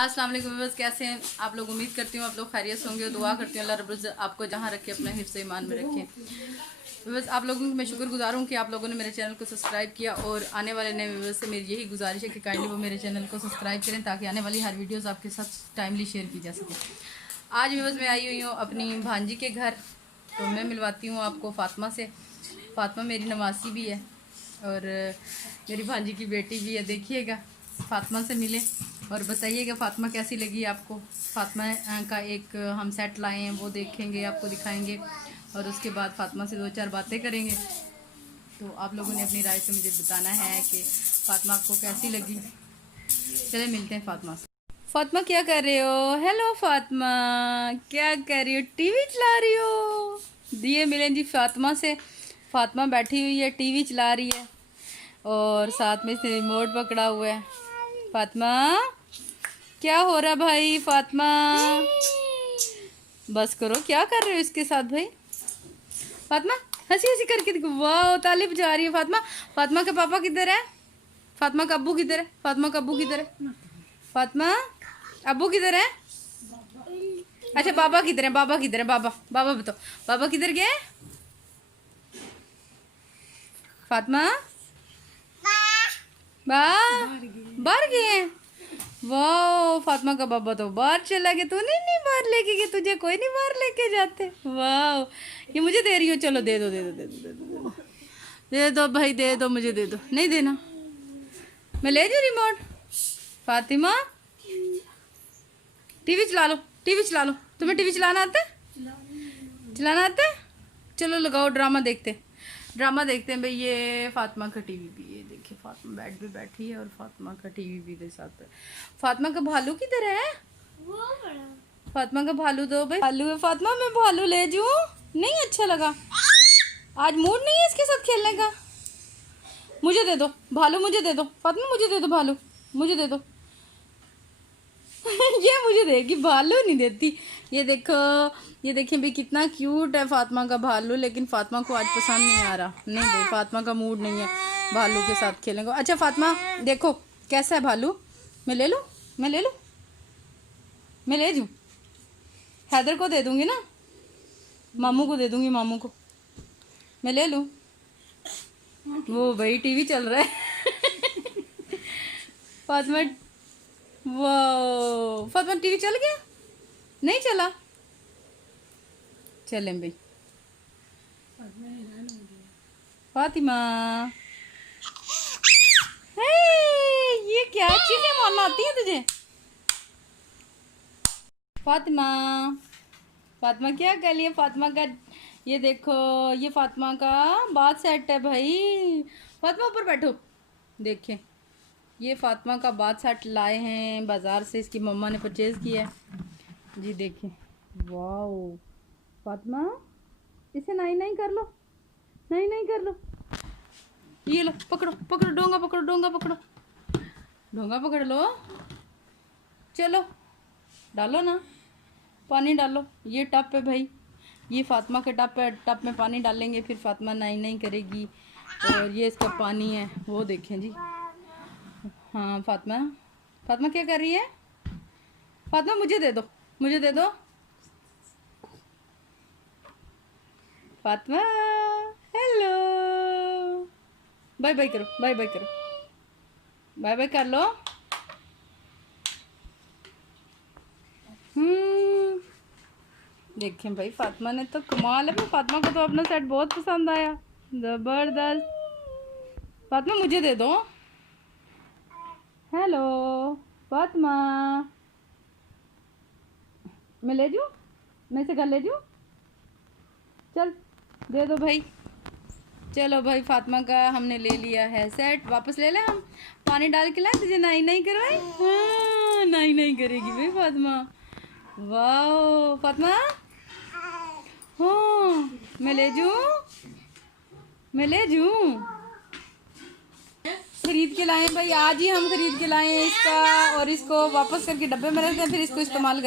अस्सलाम वालेकुम व्यूअर्स, कैसे हैं आप लोग। उम्मीद करती हूँ आप लोग खैरियत से होंगे और दुआ करती हूँ अल्लाह रब्बुल इज्जत आपको जहाँ रखे अपना हिफ्ज़ ईमान में रखें। व्यूअर्स, आप लोगों को मैं शुक्रगुजार हूँ कि आप लोगों ने मेरे चैनल को सब्सक्राइब किया और आने वाले नए व्यूअर्स से मेरी यही गुजारिश है कि काइंडली वो मेरे चैनल को सब्सक्राइब करें ताकि आने वाली हर वीडियोज़ आपके साथ टाइमली शेयर की जा सके। आज व्यूअर्स मैं आई हुई हूँ अपनी भांजी के घर, तो मैं मिलवाती हूँ आपको फातिमा से। फातिमा मेरी नवासी भी है और मेरी भांजी की बेटी भी है। देखिएगा, फातिमा से मिले और बताइएगा फातिमा कैसी लगी आपको। फातिमा का एक हम सेट लाए हैं, वो देखेंगे, आपको दिखाएंगे और उसके बाद फातिमा से 2-4 बातें करेंगे। तो आप लोगों ने अपनी राय से मुझे बताना है कि फातिमा आपको कैसी लगी। चले मिलते हैं फातिमा से। फातिमा क्या कर रहे हो? हेलो फातिमा, क्या कर रही हो? टीवी चला रही हो? दिए मिलें जी फातिमा से। फातिमा बैठी हुई है, टीवी चला रही है और साथ में से रिमोट पकड़ा हुआ है। फातिमा क्या हो रहा भाई? फातिमा बस करो, क्या कर रहे हो इसके साथ भाई? फातिमा हंसी हंसी करके देखो, वाह ताली बजा रही है फातिमा। फातिमा के पापा किधर है? फातिमा का अब्बू किधर है? फातिमा का अब्बू किधर है? फातिमा अब्बू किधर है? अच्छा बाबा किधर है? बाबा किधर है? बाबा बाबा बताओ, बाबा किधर गए? फातिमा बाहर गए? वाह, फातिमा का बाबा तो बाहर चला गया। तू नहीं बाहर लेके गया? तुझे कोई नहीं बाहर लेके जाते। वाह, ये मुझे दे रही हो? चलो दे दो दे दो दे दो दे दो दे दो भाई, दे दो, मुझे दे दो। नहीं देना? मैं ले जाऊँ रिमोट। फातिमा टीवी चला लो, टीवी चला लो। तुम्हें टीवी चलाना आता है? चलाना आता है? चलो लगाओ, ड्रामा देखते हैं भाई। ये फातिमा का टीवी भी, ये देखिए फातिमा बेड पे बैठी है और फातिमा का टीवी भी दे साथ है। फातिमा का भालू किधर है? वो बड़ा फातिमा का भालू दो भाई। भालू है फातिमा, मैं भालू ले जाऊं? नहीं अच्छा लगा, आज मूड नहीं है इसके साथ खेलने का। मुझे दे दो भालू, मुझे दे दो फातिमा, मुझे दे दो भालू, मुझे दे दो। ये मुझे देगी, भालू नहीं देती। ये देखो, ये देखिए भाई कितना क्यूट है फातिमा का भालू, लेकिन फातिमा को आज पसंद नहीं आ रहा। नहीं भाई, फातिमा का मूड नहीं है भालू के साथ खेलने को। अच्छा फातिमा देखो कैसा है भालू, मैं ले लूँ? मैं ले लूँ? मैं ले जाऊँ? हैदर को दे दूंगी ना, मामू को दे दूंगी, मामू को। मैं ले लूँ? वो भाई टीवी चल रहा है। फातिमा, वाह फातिमा टीवी चल गया? नहीं चला? चलें भाई। फातिमा हे, ये क्या चीजें मारना आती है तुझे? फातिमा फातिमा क्या कर लिया? फातिमा का ये देखो, ये फातिमा का बाथ सेट है भाई। फातिमा ऊपर बैठो। देखें, ये फातिमा का बाथ सेट लाए हैं बाज़ार से, इसकी मम्मा ने परचेज़ किया है जी। देखें, वाओ फातिमा, इसे नाई नाई कर लो, नाई नाई कर लो। ये लो, पकड़ो पकड़ो, डोंगा पकड़ो, डोंगा पकड़ो, डोंगा पकड़ लो। चलो डालो ना, पानी डालो। ये टप है भाई, ये फातिमा के टप है। टप में पानी डालेंगे फिर फातिमा नाई नाई करेगी। और ये इसका पानी है, वो देखें जी। हाँ फातिमा, फातिमा क्या कर रही है? फातिमा मुझे दे दो, मुझे दे दो। फातिमा हेलो, बाय बाय करो, बाय बाय करो, बाय बाय कर लो। देखें भाई, फातिमा ने तो कमाल है। फातिमा को तो अपना सेट बहुत पसंद आया, ज़बरदस्त। फातिमा मुझे दे दो। हेलो फातिमा, मैं ले जाऊँ? मैं इसे घर ले जाऊँ? चल दे दो भाई। चलो भाई, फातिमा का हमने ले लिया है सेट, वापस ले लें हम। पानी डाल के लाए तुझे नाई नहीं करवाई? हाँ नाई नहीं करेगी भाई फातिमा। वाह फातिमा, हाँ मैं ले जाऊँ? मैं ले जाऊँ? खरीद के लाए भाई, आज ही हम खरीद के लाए हैं इसका, और इसको वापस करके डब्बे में रखते हैं, फिर इसको इस्तेमाल